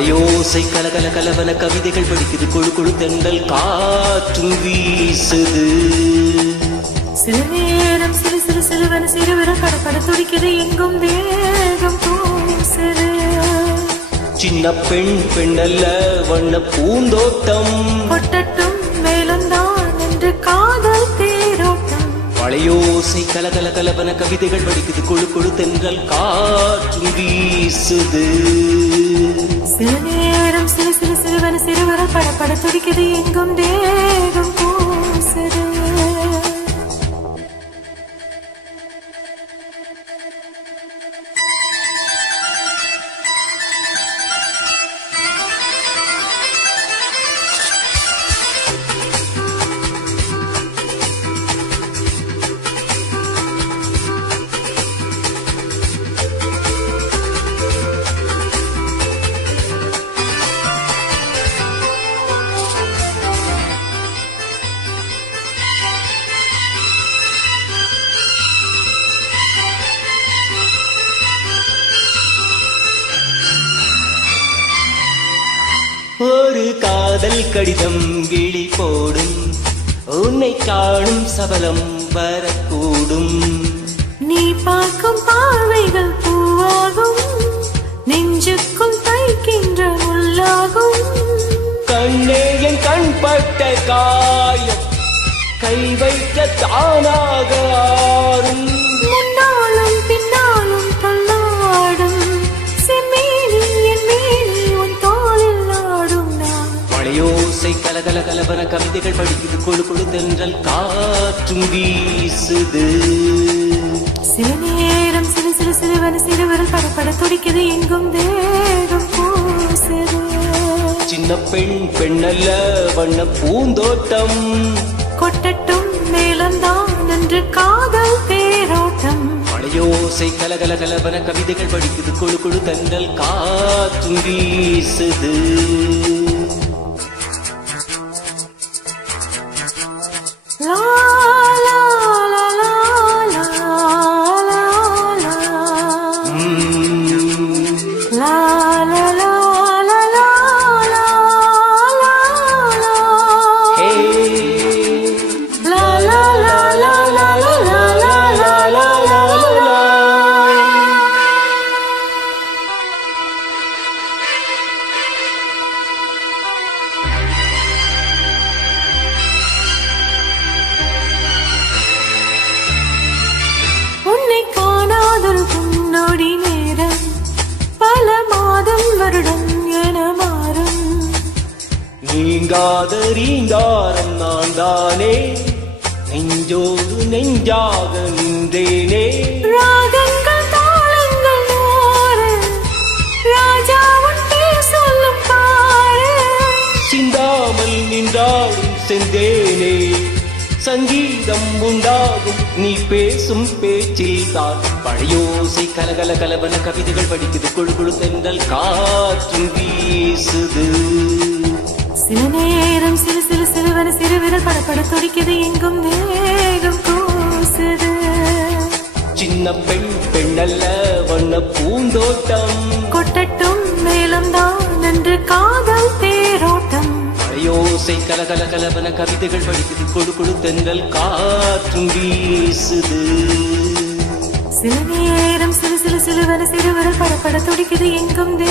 மலையோசை கலகல கலவன கவிதைகள் படிக்குது. கொழு கொழு தென்றல் காற்றும் வீசுது. சில நேரம் சிறு சிறு சிறுவன சிறுவர படப்பட துடிக்குது. எங்கும் தேகம் பூசுது. சின்ன பெண் பெண்ணல்ல வண்ண பூந்தோட்டம். கொட்டட்டும் மேலந்தான் என்று காதல் தேரோட்டம். மலையோசை கலகல கலவன கவிதைகள் படிக்குது. கொழு கொழு தென்றல் காற்றும் வீசுது. துடிக்குது எங்கும் தே காதல் கடிதம் கிளி போடும். உன்னை காணும் சபலம் வரக்கூடும். நீ பார்க்கும் பார்வைகள் பூவாகும். நெஞ்சுக்குள் தைக்கின்ற முள்ளாகும். கண்ணே என் கண் பட்ட காயம். கை வைக்க தானாக ஆறும். கலகல கலவர கவிதைகள் படிக்குது. கொழு கொழு தென்றல் காற்றும் வீசுது. சில நேரம் சிறு சிறு சிறுவன சிறுவரல் படப்பட துடிக்குது. எங்கும் தேகம் பூசுது. சின்ன பெண் பெண்ணல்ல வண்ண பூந்தோட்டம். கொட்டட்டும் மேலந்தான் என்று காதல் தேரோட்டம். மழையோசை கலகல கலவர கவிதைகள் படிக்குது. கொழு கொழு தென்றல் காற்றும் வீசுது. படம் என மாறும். நீங்காத ரீங்காரம் நான் தானே நெஞ்சோடு நெஞ்சாக நின்றேனே. சிந்தாமல் நின்றாடும் செந்தேனே. சங்கீதம் உண்டாகும். நீ பேசும் பேச்சில் தான். பழையோசை கலகல கலவன கவிதைகள் படிக்குது. கொழு கொழு தென்றல் காற்றும் வீசுது. சில நேரம் சிறு சிறு சிறுவன சிறுவிரல் படப்பட துடிக்குது. எங்கும் வேகம் கூசுது. சின்ன பெண் பெண்ணல்ல வண்ண பூந்தோட்டம். கொட்டட்டும் மேலம் தான். என்று காதல் தேரோட்டம். மழையோசை கலகல கலவன கவிதைகள் படிக்குது கொடு கொடு தென்றல் காற்றும் வீசுது. சில நேரம் சிறு சிறு சிறுவன சிறுவிரல் படப்பட துடிக்குது. எங்கும் தே